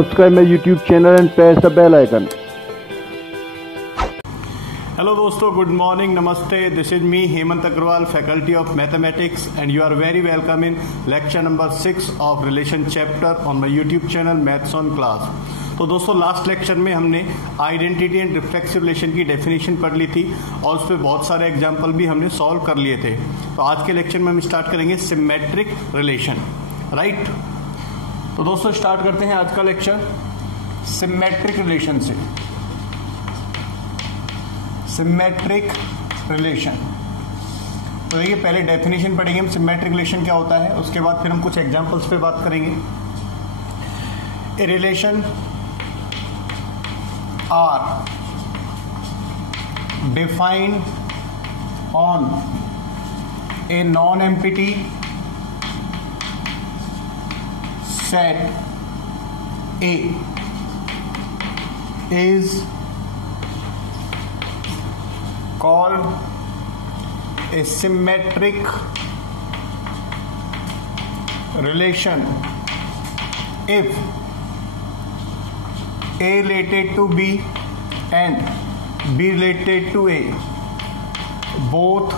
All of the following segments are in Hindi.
subscribe my YouTube channel and press the bell icon. Hello दोस्तों, गुड मॉर्निंग, नमस्ते। This is me Hemant Agarwal, faculty of mathematics, and you are very welcome in lecture number 6 of relation chapter on my YouTube channel maths on class. तो दोस्तों, लास्ट लेक्चर में हमने आइडेंटिटी एंड रिफ्लेक्सिव रिलेशन की डेफिनेशन पढ़ ली थी और उस पर बहुत सारे एग्जाम्पल भी हमने सॉल्व कर लिए थे। तो आज के लेक्चर में हम स्टार्ट करेंगे सिमेट्रिक रिलेशन, राइट। तो दोस्तों स्टार्ट करते हैं आज का लेक्चर सिमेट्रिक रिलेशन से। सिमेट्रिक रिलेशन, तो देखिए पहले डेफिनेशन पढ़ेंगे हम सिमेट्रिक रिलेशन क्या होता है, उसके बाद फिर हम कुछ एग्जांपल्स पे बात करेंगे। A relation R defined on a non empty set A is called a symmetric relation if A related to B and B related to A both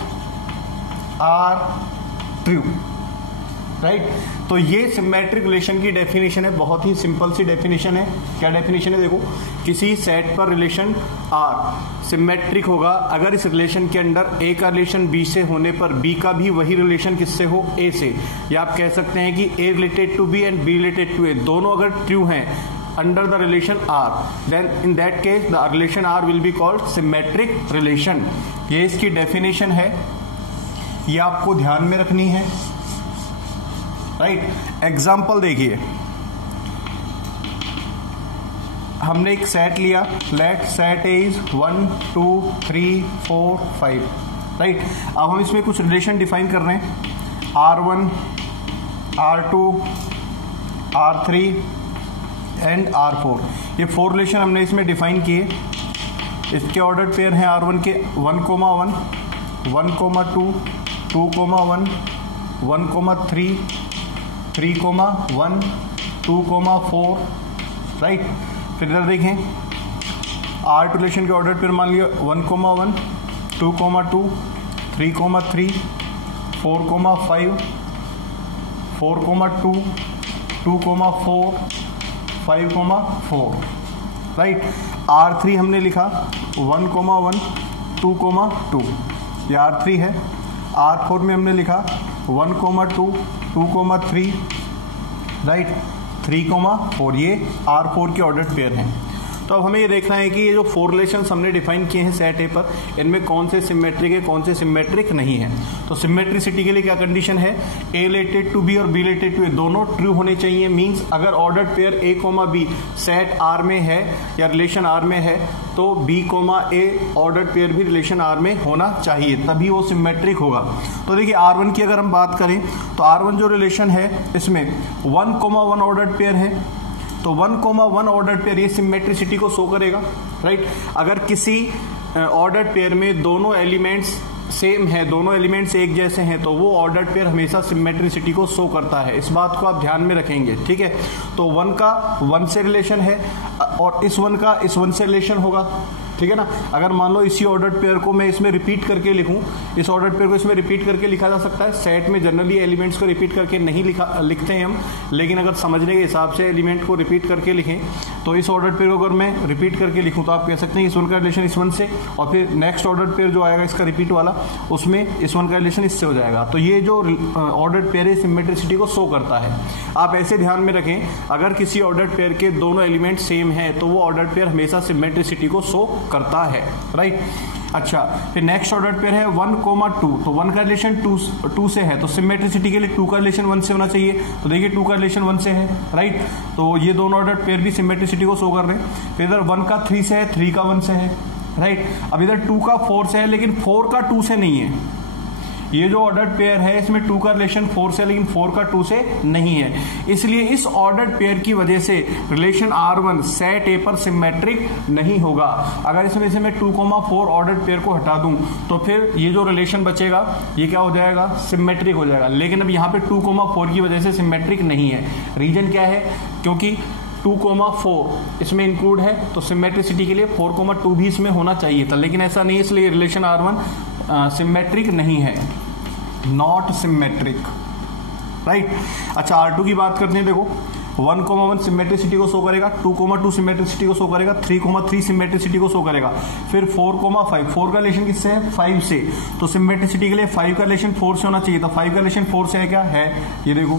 are true, right. तो ये सिमेट्रिक रिलेशन की डेफिनेशन है, बहुत ही सिंपल सी डेफिनेशन है। क्या डेफिनेशन है, देखो, किसी सेट पर रिलेशन आर सिमेट्रिक होगा अगर इस रिलेशन के अंदर ए का रिलेशन बी से होने पर बी का भी वही रिलेशन किससे हो, ए से। या आप कह सकते हैं कि A related to B and B related to A दोनों अगर ट्रू हैं under the relation R, then in that case the relation R will be called symmetric relation. ये इसकी डेफिनेशन है, ये आपको ध्यान में रखनी है, राइट। एग्जाम्पल देखिए, हमने एक सेट लिया, लेट सेट इज 1 2 3 4 5, राइट। अब हम इसमें कुछ रिलेशन डिफाइन कर रहे हैं, R1 R2 R3 and R4। ये 4 रिलेशन हमने इसमें डिफाइन किए। इसके ऑर्डर पेयर हैं R1 के 1, 1, 1, 2, 2, 1, 1, 3, 3, 1, 2, 4, राइट। फिर इधर देखें, R2 रिलेशन के ऑर्डर पेयर मान लिया 1, 1, 2, 2, 3, 3, 4, 5, 4, 2, 2, 4, 5, 4, राइट। R3 हमने लिखा 1, 1, 2, 2, ये R3 है। R4 में हमने लिखा 1, 2, 2, 3, राइट, 3, 4, ये R4 के ऑर्डर पेयर हैं। तो अब हमें ये देखना है कि ये जो 4 रिलेशंस हमने डिफाइन किए हैं सेट ए पर, इनमें कौन से सिमेट्रिक है, कौन से सिमेट्रिक नहीं है। तो सिमेट्रिसिटी के लिए क्या कंडीशन है, ए रिलेटेड टू बी और बी रिलेटेड टू ए दोनों ट्रू होने चाहिए। मींस अगर order pair A comma B set R में है या रिलेशन आर में है तो B comma A order pair भी रिलेशन आर में होना चाहिए, तभी वो सिमेट्रिक होगा। तो देखिए R1 की अगर हम बात करें तो R1 जो रिलेशन है इसमें 1, 1 ऑर्डर पेयर है, तो 1, 1 ऑर्डर पेयर ये सिमेट्रिसिटी को शो करेगा, राइट। अगर किसी ऑर्डर पेयर में दोनों एलिमेंट्स सेम है, दोनों एलिमेंट्स एक जैसे हैं, तो वो ऑर्डर पेयर हमेशा सिमेट्रिसिटी को शो करता है। इस बात को आप ध्यान में रखेंगे, ठीक है। तो 1 का 1 से रिलेशन है और इस 1 का इस 1 से रिलेशन होगा, ठीक है ना। अगर मान लो इसी ऑर्डर पेयर को मैं इसमें रिपीट करके लिखूं, इस ऑर्डर पेयर को इसमें रिपीट करके लिखा जा सकता है। सेट में जनरली एलिमेंट्स को रिपीट करके नहीं लिखते हैं हम, लेकिन अगर समझने के हिसाब से एलिमेंट को रिपीट करके लिखें तो इस ऑर्डर पेयर को अगर मैं रिपीट करके लिखूं तो आप कह सकते हैं इस 1 का रिलेशन इस 1 से, और फिर नेक्स्ट ऑर्डर पेयर जो आएगा इसका रिपीट वाला, उसमें इस 1 का रिलेशन इससे हो जाएगा। तो ये जो ऑर्डर पेयर है सिमेट्रिसिटी को शो करता है। आप ऐसे ध्यान में रखें, अगर किसी ऑर्डर पेयर के दोनों एलिमेंट सेम है तो वो ऑर्डर पेयर हमेशा सिमेट्रिसिटी को शो करता है, राइट। अच्छा, फिर नेक्स्ट ऑर्डर पेयर है 1, 2, तो 1 का रिलेशन 2 से है, तो सिमेट्रिसिटी के लिए 2 का रिलेशन 1 से होना चाहिए। तो देखिए 2 का रिलेशन 1 से है, राइट। तो ये दोनों ऑर्डर पेयर भी सिमेट्रिसिटी को शो कर रहे हैं। फिर इधर 1 का 3 से है, 3 का 1 से है, राइट। अब इधर 2 का 4 से है, लेकिन 4 का 2 से नहीं है। ये जो ऑर्डर पेयर है इसमें 2 का रिलेशन 4 से, लेकिन 4 का 2 से नहीं है। इसलिए इस ऑर्डर पेयर की वजह से रिलेशन R1 सेट ए पर सिमेट्रिक नहीं होगा। अगर इसमें से मैं 2,4 ऑर्डर पेयर को हटा दूं तो फिर ये जो रिलेशन बचेगा ये क्या हो जाएगा, सिमेट्रिक हो जाएगा। लेकिन अब यहाँ पे 2,4 की वजह से सिमेट्रिक नहीं है। रीजन क्या है, क्योंकि 2,4 इसमें इंक्लूड है, तो सिमेट्रिसिटी के लिए 4,2 भी इसमें होना चाहिए था, लेकिन ऐसा नहीं है, इसलिए रिलेशन R1 सिमेट्रिक नहीं है, नॉट सिमेट्रिक, राइट। अच्छा, R2 की बात करते हैं। देखो 1,1 सिमेट्रिसिटी को शो करेगा, 2,2 सिमेट्रिसिटी को शो करेगा, 3,3 सिमेट्रिसिटी को शो करेगा, फिर 4,5, 4 का रिलेशन किससे है? 5 से, तो सिमेट्रिसिटी के लिए 5 का रिलेशन 4 से होना चाहिए था, 5 का रिलेशन 4 से है क्या? है, ये देखो,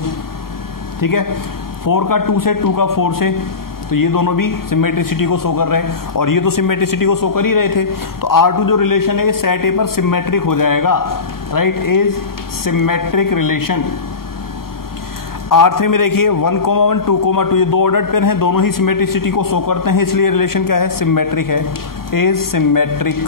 ठीक है। 4 का 2 से, 2 का 4 से, तो ये दोनों भी सिमेट्रिसिटी को शो कर रहे हैं, और ये तो सिमेट्रिसिटी को शो कर ही रहे थे, तो R2 जो रिलेशन है ये सेट ए पर सिमेट्रिक हो जाएगा, right, is symmetric relation. R3 में देखिए 1,1, 2,2 ये दो ऑर्डर्ड पेयर हैं, दोनों ही सिमेट्रिसिटी को शो करते हैं, इसलिए रिलेशन क्या है? सिमेट्रिक है, इज सिमेट्रिक।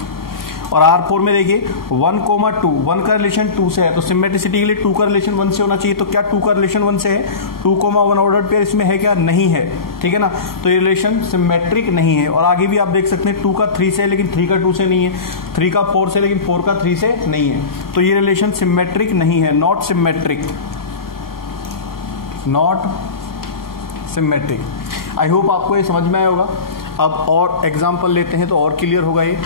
और R4 में देखिए 1,2, 1 का रिलेशन 2 से है, तो सिमेट्रिसिटी के लिए 2 का रिलेशन 1 से होना चाहिए, तो क्या 2 का रिलेशन 1 से है? 2,1 ऑर्डर्ड पेयर इसमें है क्या? नहीं है, ठीक है ना, तो ये रिलेशन सिमेट्रिक नहीं है। और आगे भी आप देख सकते हैं 2 का 3 से है, लेकिन 3 का 2 से नहीं है, 3 का 4 से, लेकिन 4 का 3 से नहीं है, तो ये रिलेशन सिमेट्रिक नहीं है, not symmetric, not symmetric. I hope आपको ये समझ में आया होगा। अब और एग्जांपल लेते हैं तो और क्लियर होगा ये।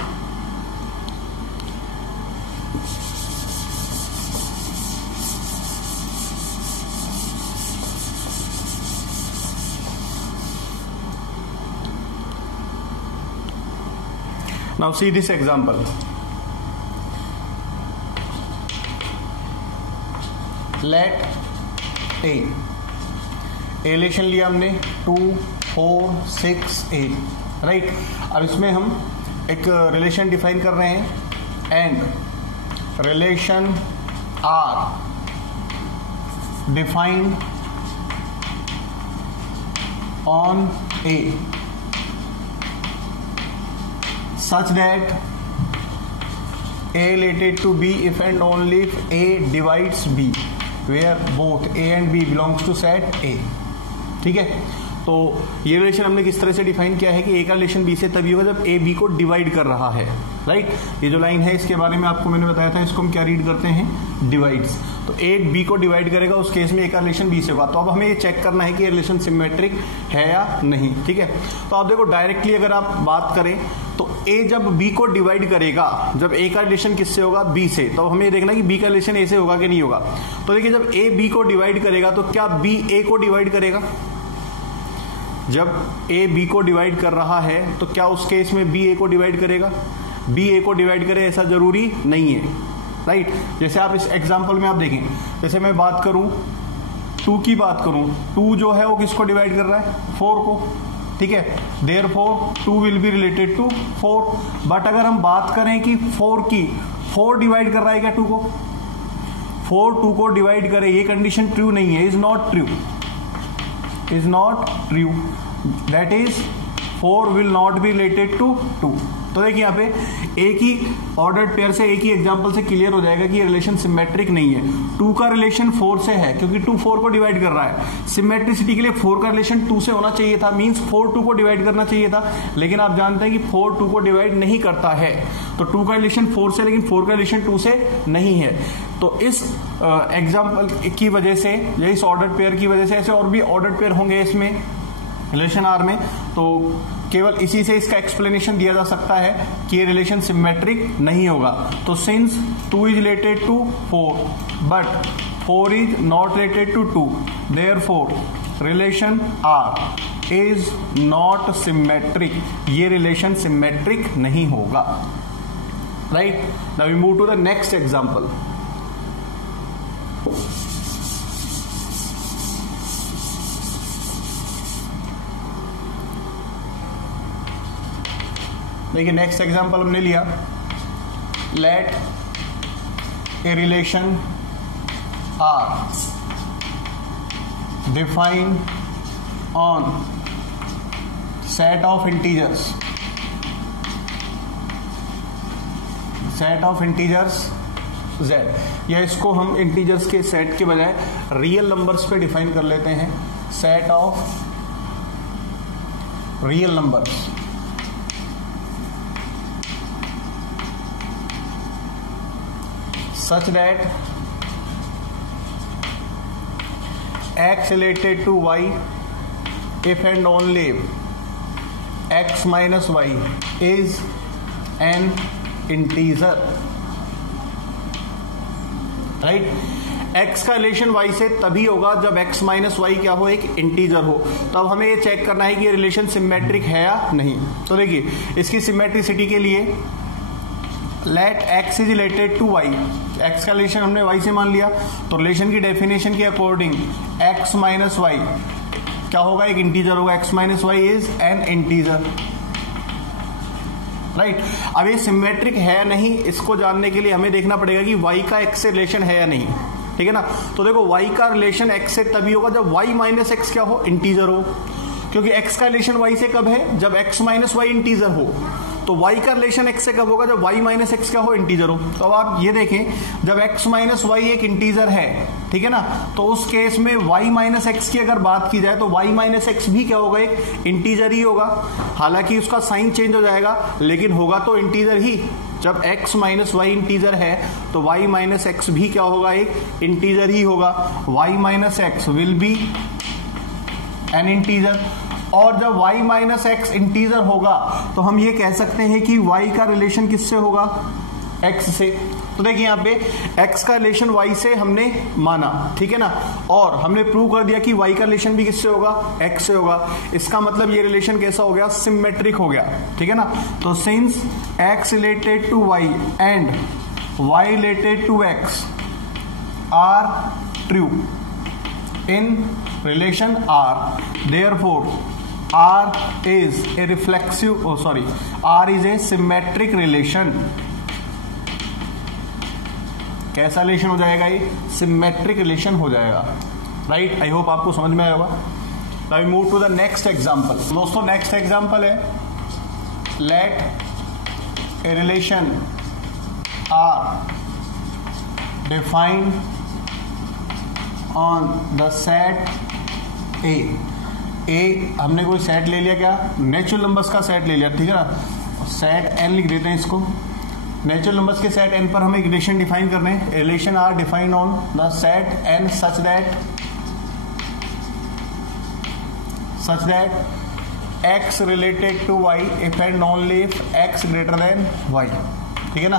Now see this example, let a relation लिया हमने 2, 4, 6, 8, राइट। अब इसमें हम एक रिलेशन डिफाइन कर रहे हैं, and relation R defined on A such that A related to B if and only if A divides B, where both A and B belongs to set A, ठीक है। तो ये रिलेशन हमने किस तरह से डिफाइन किया है कि ए का रिलेशन बी से तभी होगा जब ए बी को डिवाइड कर रहा है, राइट। ये जो लाइन है इसके बारे में आपको मैंने बताया था, इसको हम क्या रीड करते हैं? डिवाइड्स। तो ए बी को डिवाइड करेगा, उस केस में ए का रिलेशन बी से होगा। तो अब हमें ये चेक करना है कि ये रिलेशन सिमेट्रिक है या नहीं, ठीक है। तो आप देखो डायरेक्टली अगर आप बात करें तो ए जब बी को डिवाइड करेगा, जब ए का रिलेशन किससे होगा? बी से, तो हमें ये देखना कि बी का रिलेशन ए से होगा कि नहीं होगा। तो देखिए जब ए बी को डिवाइड करेगा तो क्या बी ए को डिवाइड करेगा? जब ए बी को डिवाइड कर रहा है तो क्या उस केस में बी ए को डिवाइड करेगा? बी ए को डिवाइड करे ऐसा जरूरी नहीं है, राइट। जैसे आप इस एग्जांपल में आप देखें, जैसे मैं बात करूं 2 की बात करूं, 2 जो है वो किसको डिवाइड कर रहा है? 4 को, ठीक है। Therefore 2 will be related to 4। But अगर हम बात करें कि 4 की, 4 डिवाइड कर रहा है क्या 2 को? 4 2 को डिवाइड करे, ये कंडीशन ट्रू नहीं है, is not true, is not true, that is 4 will not be related to 2। तो देखिए यहाँ पे एक ही ऑर्डर्ड पेयर से, एक ही एग्जांपल से क्लियर हो जाएगा कि ये रिलेशन सिमेट्रिक नहीं है। 2 का रिलेशन 4 से है क्योंकि 2 4 को डिवाइड कर रहा है। सिमेट्रिसिटी के लिए 4 का रिलेशन 2 से होना चाहिए था, मींस 4 2 को डिवाइड करना चाहिए था, लेकिन आप जानते हैं कि 4 2 को डिवाइड नहीं करता है। तो 2 का रिलेशन 4 से, लेकिन 4 का रिलेशन 2 से नहीं है। तो इस एग्जाम्पल की वजह से या इस ऑर्डर्ड पेयर की वजह से, ऐसे और भी ऑर्डर्ड पेयर होंगे इसमें रिलेशन आर में, तो केवल इसी से इसका एक्सप्लेनेशन दिया जा सकता है कि ये रिलेशन सिमेट्रिक नहीं होगा। तो since 2 is related to 4 but 4 is not related to 2, therefore relation R is not symmetric, ये रिलेशन सिमेट्रिक नहीं होगा, right. Now we move to the next example. देखिए नेक्स्ट एग्जांपल हमने लिया, let a relation R defined on set of integers, set of integers z, या इसको हम इंटीजर्स के सेट के बजाय रियल नंबर्स पे डिफाइन कर लेते हैं, set of real numbers such that x related to y if and only x minus y is an integer, right. x का रिलेशन y से तभी होगा जब x माइनस वाई क्या हो, एक इंटीजर हो। तो अब हमें ये चेक करना है कि ये रिलेशन सिमेट्रिक है या नहीं। तो देखिए इसकी सिमेट्रिसिटी के लिए let x is related to y, x का रिलेशन हमने y से मान लिया, तो रिलेशन की डेफिनेशन के अकॉर्डिंग x माइनस वाई क्या होगा, एक इंटीजर होगा। x minus Y is an integer, right. अब ये सिमेट्रिक है या नहीं, इसको जानने के लिए हमें देखना पड़ेगा कि y का x से रिलेशन है या नहीं, ठीक है ना। तो देखो y का रिलेशन x से तभी होगा जब y माइनस एक्स क्या हो, इंटीजर हो, क्योंकि x का रिलेशन y से कब है, जब x माइनस वाई इंटीजर हो। तो y का रिलेशन x से कब होगा, जब y माइनस एक्स क्या हो, इंटीजर हो। तो अब आप ये देखें, जब x माइनस वाई एक इंटीजर है, ठीक है ना, तो उस केस में y माइनस एक्स की अगर बात की जाए तो y माइनस एक्स भी क्या होगा, एक इंटीजर ही होगा। हालांकि उसका साइन चेंज हो जाएगा, लेकिन होगा तो इंटीजर ही। जब x माइनस वाई इंटीजर है तो y माइनस एक्स भी क्या होगा, एक इंटीजर ही होगा। y minus x will be N integer. और जब y माइनस एक्स इंटीजर होगा तो हम ये कह सकते हैं कि y का रिलेशन किससे होगा, x से। तो देखिए यहाँ पे x का रिलेशन y से हमने माना, ठीक है ना, और हमने प्रूव कर दिया कि y का रिलेशन भी किससे होगा, x से होगा। इसका मतलब ये रिलेशन कैसा हो गया, सिमेट्रिक हो गया, ठीक है ना। तो since x related to y and y related to x are true in relation R, therefore R is a reflexive, R is a symmetric relation। कैसा रिलेशन हो जाएगा, ये सिमेट्रिक रिलेशन हो जाएगा, राइट। आई होप आपको समझ में आया होगा। Now we move to the next example. दोस्तों नेक्स्ट एग्जांपल है, let a relation R defined on the set A हमने कोई सेट ले लिया, क्या, नेचुरल नंबर्स का सेट ले लिया, ठीक है ना। सेट n लिख देते हैं इसको। नेचुरल नंबर्स के सेट n पर हमें एक रिलेशन डिफाइन करने हैं। Relation R defined on the set n such that x related to y if and only if x greater than y, ठीक है ना,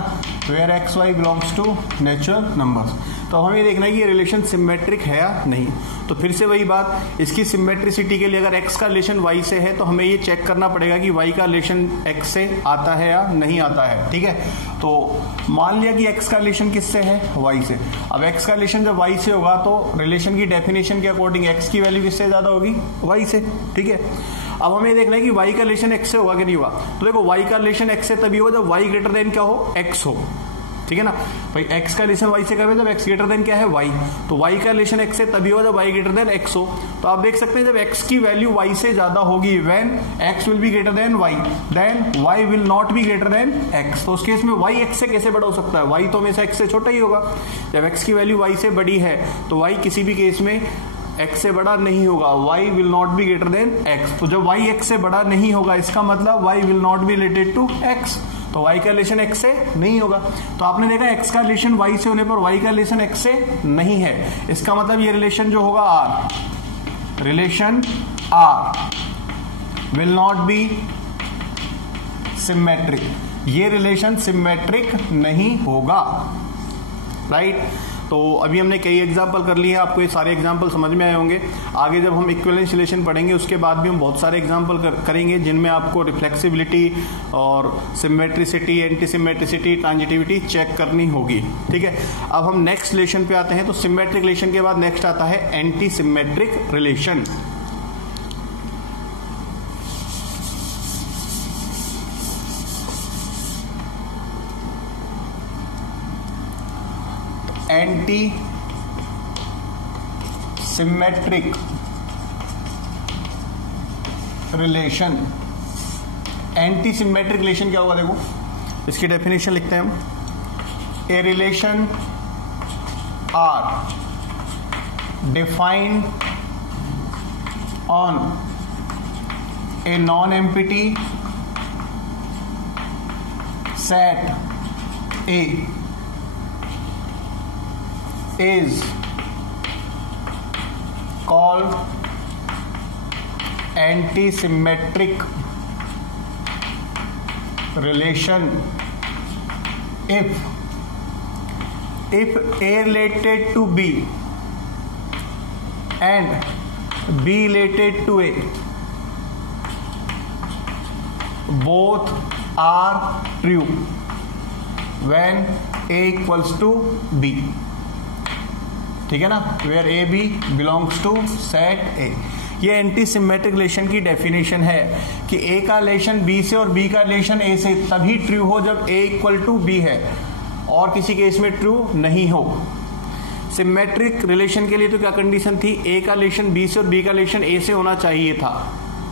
where X Y belongs to natural numbers. तो हमें देखना है कि ये रिलेशन सिमेट्रिक है या नहीं। तो फिर से वही बात, इसकी सिमेट्रिसिटी के लिए अगर x का रिलेशन y से है तो हमें ये चेक करना पड़ेगा कि y का रिलेशन x से आता है या नहीं आता है, ठीक है। तो मान लिया कि x का रिलेशन किससे है, y से। अब x का रिलेशन जब y से होगा तो रिलेशन की डेफिनेशन के अकॉर्डिंग x की वैल्यू किससे ज्यादा होगी, y से, ठीक है। अब हमें देखना है कि y का रिलेशन x से होगा कि नहीं होगा। तो देखो y का रिलेशन x से तभी होगा जब y ग्रेटर देन क्या हो, x हो, ठीक है ना। भाई x का रिलेशन y से कब है, जब x ग्रेटर देन क्या है, y। तो y का रिलेशन x से तभी होगा जब y ग्रेटर देन x हो। तो आप देख सकते हैं जब x की वैल्यू y से ज्यादा होगी, when x will be greater than y, then y will not be greater than x। तो उस केस में y x से कैसे बड़ा हो सकता है, y तो हमेशा x से छोटा ही होगा। जब x की वैल्यू y से बड़ी है तो y किसी भी केस में x से बड़ा नहीं होगा, y will not be greater than x। तो जब y x से बड़ा नहीं होगा इसका मतलब y will not be related to x, तो y का रिलेशन x से नहीं होगा। तो आपने देखा x का रिलेशन y से होने पर y का रिलेशन x से नहीं है, इसका मतलब ये रिलेशन जो होगा R, relation R will not B symmetric, ये रिलेशन सिमेट्रिक नहीं होगा, राइट। तो अभी हमने कई एग्जाम्पल कर लिए हैं, आपको ये सारे एग्जाम्पल समझ में आए होंगे। आगे जब हम इक्विवेलेंस रिलेशन पढ़ेंगे उसके बाद भी हम बहुत सारे एग्जाम्पल करेंगे जिनमें आपको रिफ्लेक्सिबिलिटी और symmetricity, anti symmetricity, transitivity check करनी होगी, ठीक है। अब हम नेक्स्ट रिलेशन पे आते हैं। तो सिमेट्रिक रिलेशन के बाद नेक्स्ट आता है anti symmetric relation. Anti symmetric relation. Anti symmetric relation क्या होगा, देखो इसकी डेफिनेशन लिखते हैं हम। A relation R defined on a non empty set A is called anti symmetric relation if A related to B and B related to A, both are true when A equals to B. ठीक है ना, where AB belongs to set A. ये एंटी सिमेट्रिक रिलेशन की डेफिनेशन है कि A का रिलेशन B से और B का रिलेशन A से तभी ट्रू हो जब A इक्वल टू B है और किसी केस में ट्रू नहीं हो। सिमेट्रिक रिलेशन के लिए तो क्या कंडीशन थी, A का रिलेशन B से और B का रिलेशन A से होना चाहिए था,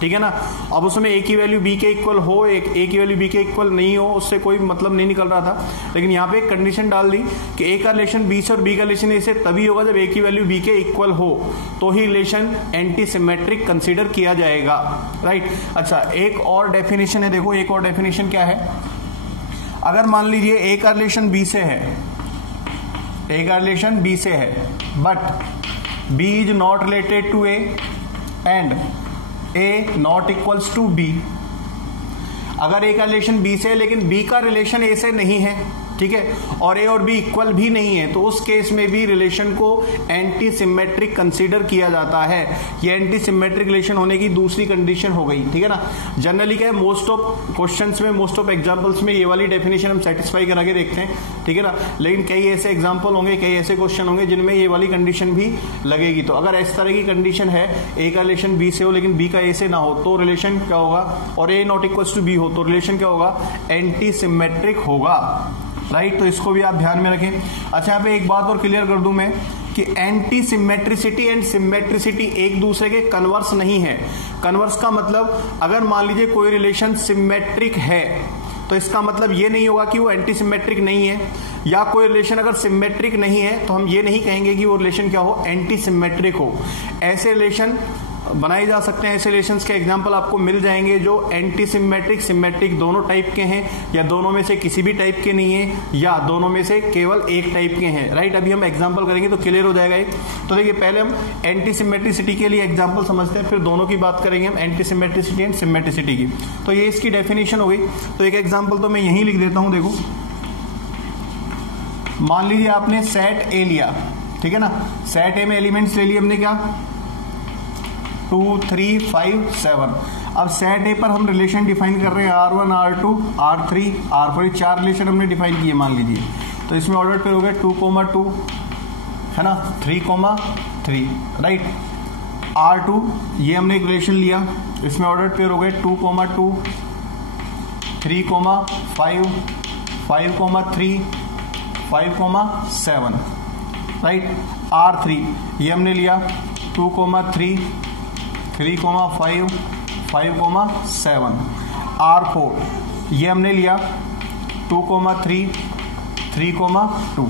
ठीक है ना। अब उसमें A की वैल्यू B के इक्वल हो, A की वैल्यू B के इक्वल नहीं हो, उससे कोई मतलब नहीं निकल रहा था। लेकिन यहाँ पे एक कंडीशन डाल दी कि A का रिलेशन B से और B का रिलेशन A से तभी होगा जब A की वैल्यू B के इक्वल हो, तो ही रिलेशन एंटी सिमेट्रिक कंसीडर किया जाएगा, राइट। अच्छा, एक और डेफिनेशन है, देखो एक और डेफिनेशन क्या है। अगर मान लीजिए A का रिलेशन B से है, A का रिलेशन B से है, but B is not related to A and A not equals to B। अगर A का रिलेशन B से है लेकिन B का रिलेशन A से नहीं है, ठीक है, और A और B इक्वल भी नहीं है, तो उस केस में भी रिलेशन को एंटी सिमेट्रिक कंसीडर किया जाता है। ये एंटी सिमेट्रिक रिलेशन होने की दूसरी कंडीशन हो गई, ठीक है ना। जनरली क्या है, मोस्ट ऑफ क्वेश्चंस में, मोस्ट ऑफ एग्जांपल्स में ये वाली डेफिनेशन हम सेटिस्फाई करा के देखते हैं, ठीक है ना। लेकिन कई ऐसे एग्जाम्पल होंगे, कई ऐसे क्वेश्चन होंगे जिनमें ये वाली कंडीशन भी लगेगी। तो अगर इस तरह की कंडीशन है, A का रिलेशन B से हो लेकिन B का A से ना हो, तो रिलेशन क्या होगा, और A not equal to B हो तो रिलेशन क्या होगा, एंटी सिमेट्रिक होगा, राइट। तो इसको भी आप ध्यान में रखें। अच्छा, यहाँ पे एक बात और क्लियर कर दूं मैं कि एंटी सिमेट्रिसिटी एंड सिमेट्रिसिटी एक दूसरे के कन्वर्स नहीं है। कन्वर्स का मतलब, अगर मान लीजिए कोई रिलेशन सिमेट्रिक है तो इसका मतलब ये नहीं होगा कि वो एंटी सिमेट्रिक नहीं है, या कोई रिलेशन अगर सिमेट्रिक नहीं है तो हम ये नहीं कहेंगे कि वो रिलेशन क्या हो, एंटी सिमेट्रिक हो। ऐसे रिलेशन बनाए जा सकते हैं, ऐसे रिलेशंस के एग्जांपल आपको मिल जाएंगे जो एंटी सिमेट्रिक, सिमेट्रिक दोनों टाइप के हैं, या दोनों में से किसी भी टाइप के नहीं है, या दोनों में से केवल एक टाइप के हैं, राइट। अभी हम एग्जांपल करेंगे तो क्लियर हो जाएगा एक। तो देखिए, पहले हम एंटी सिमेट्रिसिटी के लिए एग्जांपल समझते हैं, फिर दोनों की बात करेंगे हम, एंटी सिमेट्रिसिटी एंड सिमेट्रिसिटी की। तो ये इसकी डेफिनेशन हो गई। तो एक एग्जाम्पल तो मैं यहीं लिख देता हूं, देखो मान लीजिए आपने सेट ए लिया, ठीक है ना। सेट ए में एलिमेंट्स ले लिए हमने, क्या 2 3 5 7। अब सेट ए पर हम रिलेशन डिफाइन कर रहे हैं R1 R2 R3 R4, 4 relation हमने डिफाइन किए मान लीजिए। तो इसमें ऑर्डर पे हो गए 2,2 है ना, 3,3, राइट। R2 ये हमने एक रिलेशन लिया, इसमें ऑर्डर पे हो गए 2,2 3,5 5,3 5,7, राइट। R3 ये हमने लिया 2,3 3,5 5,7। R4 ये हमने लिया 2,3 3,2,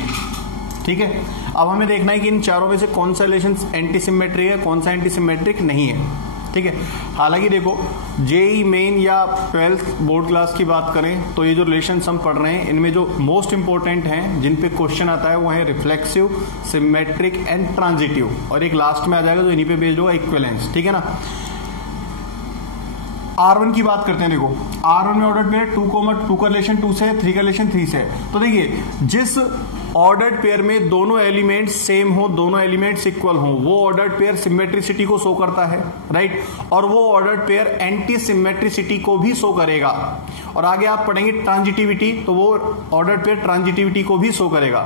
ठीक है। अब हमें देखना है कि इन चारों में से कौन सा रिलेशन एंटी सिमेट्रिक है, कौन सा एंटी सिमेट्रिक नहीं है, ठीक है। हालांकि देखो, जेई मेन या 12th बोर्ड क्लास की बात करें तो ये जो रिलेशन हम पढ़ रहे हैं, इनमें जो मोस्ट इंपॉर्टेंट हैं, जिन पे क्वेश्चन आता है, वो है रिफ्लेक्सिव, सिमेट्रिक एंड ट्रांजिटिव, और एक लास्ट में आ जाएगा जो इन्हीं पे बेस्ड होगा, इक्विवेलेंस, ठीक है ना। R1 की बात करते हैं, देखो R1 में ऑर्डर पेयर 2,2 का रिलेशन 2 से है, 3 का रिलेशन 3 से है। तो देखिए, जिस ऑर्डर्ड पेयर में दोनों एलिमेंट्स सेम हो, दोनों एलिमेंट्स इक्वल हो, वो ऑर्डर्ड पेयर सिमेट्रिसिटी को शो करता है, राइट। और वो ऑर्डर्ड पेयर एंटी सिमेट्रिसिटी को भी शो करेगा। और आगे आप पढ़ेंगे ट्रांजिटिविटी, तो वो ऑर्डर्ड पेयर ट्रांजिटिविटी को भी शो करेगा।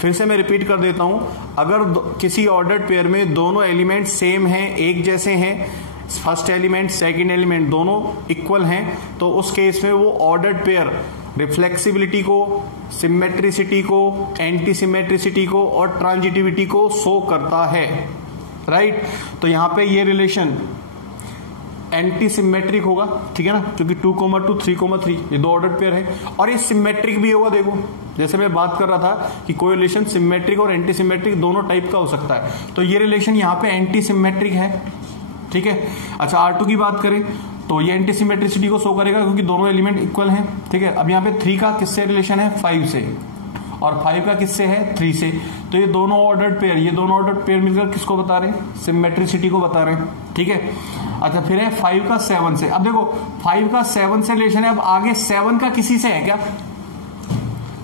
फिर से मैं रिपीट कर देता हूं, अगर किसी ऑर्डर्ड पेयर में दोनों एलिमेंट सेम हैं, एक जैसे हैं, फर्स्ट एलिमेंट सेकंड एलिमेंट दोनों इक्वल हैं, तो उस केस में वो ऑर्डर्ड पेयर रिफ्लेक्सिबिलिटी को, सिमेट्रिसिटी को, एंटी सिमेट्रिसिटी को और ट्रांजिटिविटी को शो करता है, राइट। तो यहां पे ये रिलेशन एंटी सिमेट्रिक होगा, ठीक है ना, क्योंकि 2,2 3,3 ये दो ऑर्डर्ड पेयर है। और ये सिमेट्रिक भी होगा। देखो, जैसे मैं बात कर रहा था कि कोई रिलेशन सिमेट्रिक और एंटी सिमेट्रिक दोनों टाइप का हो सकता है, तो ये रिलेशन यहाँ पे एंटी सिमेट्रिक है, ठीक है। अच्छा, R2 की बात करें तो ये एंटी सिमेट्रिसिटी को शो करेगा क्योंकि दोनों एलिमेंट इक्वल हैं, ठीक है। अब यहाँ पे 3 का किससे रिलेशन है, 5 से, और 5 का किससे है, 3 से। तो ये दोनों ऑर्डर्ड पेयर मिलकर किसको बता रहे हैं, सिमेट्रिसिटी को बता रहे हैं, ठीक है। अच्छा फिर है 5 का 7 से। अब देखो 5 का 7 से रिलेशन है, अब आगे 7 का किसी से है क्या?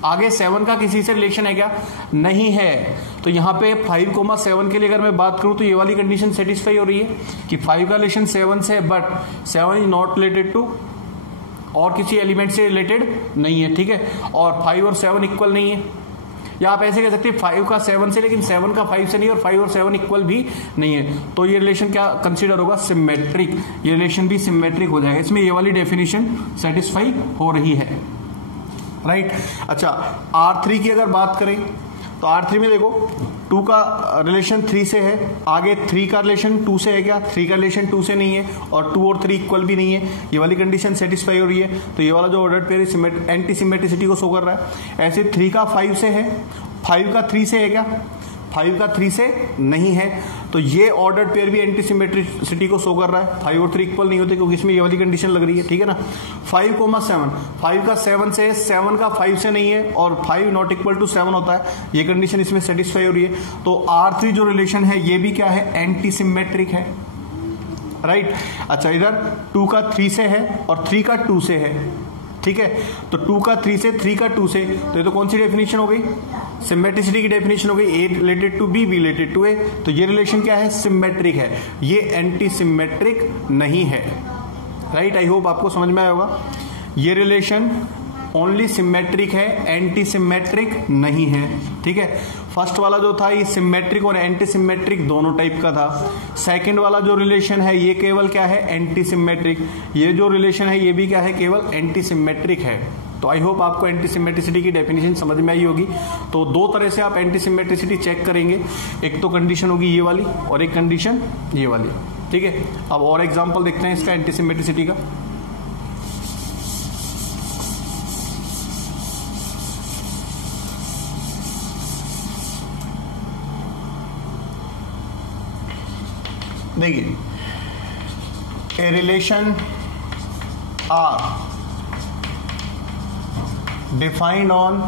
आगे 7 का किसी से रिलेशन है क्या? नहीं है। तो यहां पे 5,7 के लिए अगर मैं बात करूं तो ये वाली कंडीशन सेटिस्फाई हो रही है कि 5 का रिलेशन 7 से, but 7 is not related to और किसी एलिमेंट से रिलेटेड नहीं है, ठीक है। और 5 और 7 इक्वल नहीं है, या आप ऐसे कह सकते हैं 5 का 7 से, लेकिन 7 का 5 से नहीं, और 5 और 7 इक्वल भी नहीं है। तो ये रिलेशन क्या कंसीडर होगा? सिमेट्रिक। ये रिलेशन भी सिमेट्रिक हो जाएगा। इसमें ये वाली डेफिनेशन सेटिस्फाई हो रही है, राइट। अच्छा R3 की अगर बात करें तो R3 में देखो 2 का रिलेशन 3 से है, आगे 3 का रिलेशन 2 से है क्या? 3 का रिलेशन 2 से नहीं है, और 2 और 3 इक्वल भी नहीं है। ये वाली कंडीशन सेटिस्फाई हो रही है। तो ये वाला जो ऑर्डर्ड पेयर एंटी सिमेट्रिसिटी को शो कर रहा है। ऐसे 3 का 5 से है, 5 का 3 से है क्या? 5 का 3 से नहीं है। तो ये ऑर्डर्ड पेयर भी एंटी सिमेट्रिसिटी को शो कर रहा है। 5 और 3 इक्वल नहीं होते क्योंकि इसमें ये वाली कंडीशन लग रही है, ठीक है ना। 5,7, 5 का 7 से, 7 का 5 से नहीं है, और 5 नॉट इक्वल टू 7 होता है। ये कंडीशन इसमें सेटिस्फाई हो रही है। तो R3 जो रिलेशन है ये भी क्या है? एंटी सिमेट्रिक है, राइट। अच्छा इधर 2 का 3 से है और 3 का 2 से है, ठीक है। तो 2 का 3 से, 3 का 2 से, तो ये तो कौन सी डेफिनेशन हो गई? सिमेट्रिसिटी की डेफिनेशन हो गई। A related to B, B related to A. तो ये रिलेशन क्या है? सिमेट्रिक है, ये एंटी सिमेट्रिक नहीं है, राइट। आई होप आपको समझ में आया होगा। ये रिलेशन ओनली सिमेट्रिक है, एंटी सिमेट्रिक नहीं है, ठीक है। फर्स्ट वाला जो था ये सिमेट्रिक और एंटी सिमेट्रिक दोनों टाइप का था। सेकंड वाला जो रिलेशन है ये केवल क्या है? Anti symmetric. ये जो रिलेशन है ये भी क्या है? केवल एंटी सिमेट्रिक है। तो आई होप आपको एंटी सिमेट्रिसिटी की डेफिनेशन समझ में आई होगी। तो दो तरह से आप एंटी सिमेट्रिसिटी चेक करेंगे, एक तो कंडीशन होगी ये वाली और एक कंडीशन ये वाली, ठीक है। अब और एग्जांपल देखते हैं इसका एंटी सिमेट्रिसिटी का। देखिए, a relation R defined on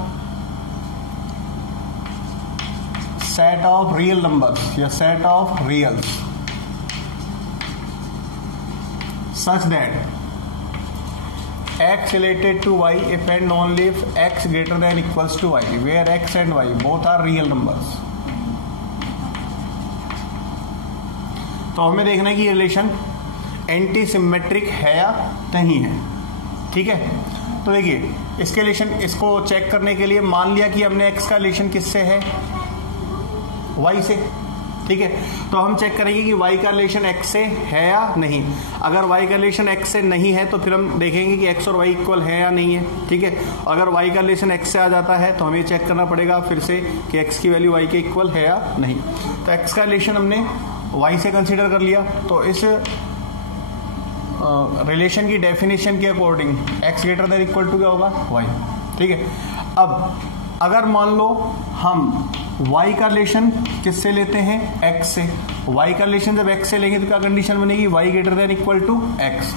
set of real numbers या set of reals such that x related to y if and only if x greater than equals to y, where x and y both are real numbers। तो हमें देखना है कि ये रिलेशन एंटी सिमेट्रिक है या नहीं है, ठीक है। तो देखिए इसके रिलेशन, इसको चेक करने के लिए मान लिया कि हमने x का रिलेशन किससे है? y से, ठीक है। तो हम चेक करेंगे कि y का रिलेशन x से है या नहीं। अगर y का रिलेशन x से नहीं है तो फिर हम देखेंगे कि x और y इक्वल है या नहीं है, ठीक है। अगर y का रिलेशन x से आ जाता है तो हमें चेक करना पड़ेगा फिर से कि x की वैल्यू y के इक्वल है या नहीं। तो x का रिलेशन हमने y से कंसीडर कर लिया। तो इस रिलेशन की डेफिनेशन के according x greater than equal to क्या होगा? y, ठीक है। अब अगर मान लो हम y का रिलेशन किससे लेते हैं? x से। y का रिलेशन जब x से लेंगे तो क्या कंडीशन बनेगी? y greater than equal to x,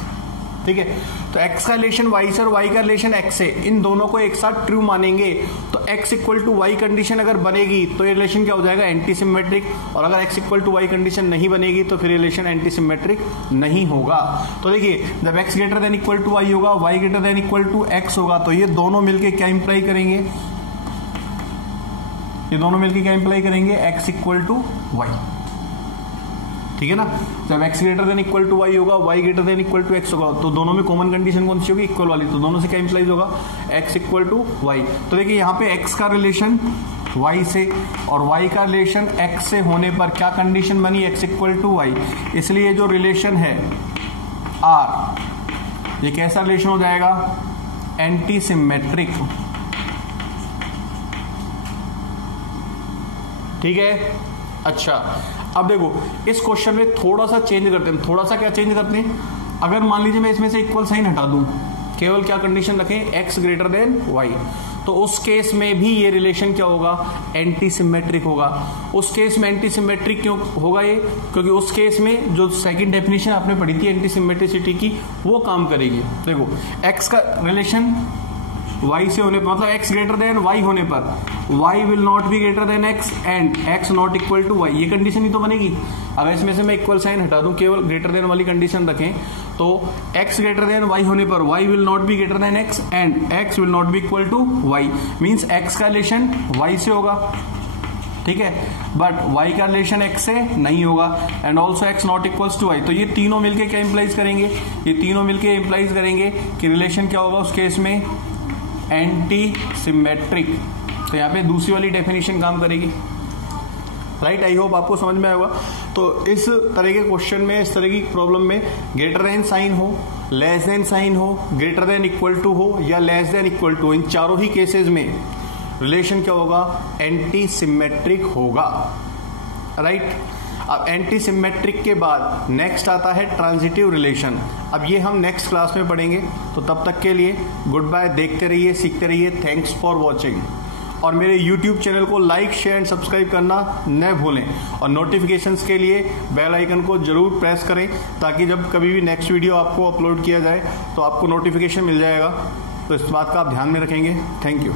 ठीक है। तो x का रिलेशन y से और y का रिलेशन x से, इन दोनों को एक साथ ट्रू मानेंगे तो x equal to y condition अगर बनेगी तो ये रिलेशन क्या हो जाएगा? Anti symmetric. और अगर x equal to y condition नहीं बनेगी तो फिर रिलेशन एंटी सिमेट्रिक नहीं होगा। तो देखिए जब x greater than equal to y होगा, y greater than equal to x होगा, तो ये दोनों मिलके क्या इंप्लाई करेंगे? ये दोनों मिलके क्या इंप्लाई करेंगे? x इक्वल टू y, ठीक है ना। जब x greater than equal to y होगा, y greater than equal to x होगा, तो दोनों में कॉमन कंडीशन कौन सी होगी? इक्वल वाली। तो दोनों से क्या इंप्लाइज होगा? x equal to y। तो देखिए यहाँ पे x का रिलेशन y से और y का रिलेशन x से होने पर क्या कंडीशन बनी? x equal to y। इसलिए जो रिलेशन है r, ये कैसा रिलेशन हो जाएगा? एंटी सिमेट्रिक, ठीक है। अच्छा अब देखो इस क्वेश्चन में थोड़ा सा चेंज करते हैं। थोड़ा सा क्या चेंज करते हैं? अगर मान लीजिए मैं इसमें से इक्वल साइन हटा दूं, केवल क्या कंडीशन रखें? x ग्रेटर देन y, तो उस केस में भी ये रिलेशन क्या होगा? एंटी सिमेट्रिक होगा। उस केस में एंटी सिमेट्रिक क्यों होगा ये? क्योंकि उस केस में जो सेकंड डेफिनेशन आपने पढ़ी थी एंटी सिमेट्रिसिटी की, वो काम करेगी। देखो x का रिलेशन y से होने पर, मतलब x ग्रेटर देन y होने पर y will not be greater than x and x not equal to y, ये कंडीशन ही तो बनेगी। अगर इसमें से मैं इक्वल साइन हटा दूं, केवल ग्रेटर देन वाली कंडीशन रखें, तो x ग्रेटर देन y होने पर y will not be greater than x and x will not be equal to y, means x का रिलेशन y से होगा, ठीक है, बट y का रिलेशन x से नहीं होगा, and also x not equals to y। तो ये तीनों मिलके क्या इंप्लाइज करेंगे, ये तीनों मिलके इंप्लाइज करेंगे कि रिलेशन क्या होगा उस केस में, एंटी सिमेट्रिक। तो यहाँ पे दूसरी वाली डेफिनेशन काम करेगी, राइट। आई होप आपको समझ में आएगा। तो इस तरह के क्वेश्चन में, इस तरह की प्रॉब्लम में ग्रेटर देन साइन हो, लेस देन साइन हो, ग्रेटर देन इक्वल टू हो या लेस देन इक्वल टू, इन चारों ही केसेस में रिलेशन क्या होगा, एंटी सिमेट्रिक होगा, राइट। अब एंटी सिमेट्रिक के बाद नेक्स्ट आता है ट्रांजिटिव रिलेशन। अब ये हम नेक्स्ट क्लास में पढ़ेंगे, तो तब तक के लिए गुड बाय, देखते रहिए, सीखते रहिए, थैंक्स फॉर वॉचिंग। और मेरे YouTube चैनल को लाइक, शेयर एंड सब्सक्राइब करना न भूलें, और नोटिफिकेशंस के लिए बेल आइकन को जरूर प्रेस करें, ताकि जब कभी भी नेक्स्ट वीडियो आपको अपलोड किया जाए तो आपको नोटिफिकेशन मिल जाएगा। तो इस बात का आप ध्यान में रखेंगे। Thank you.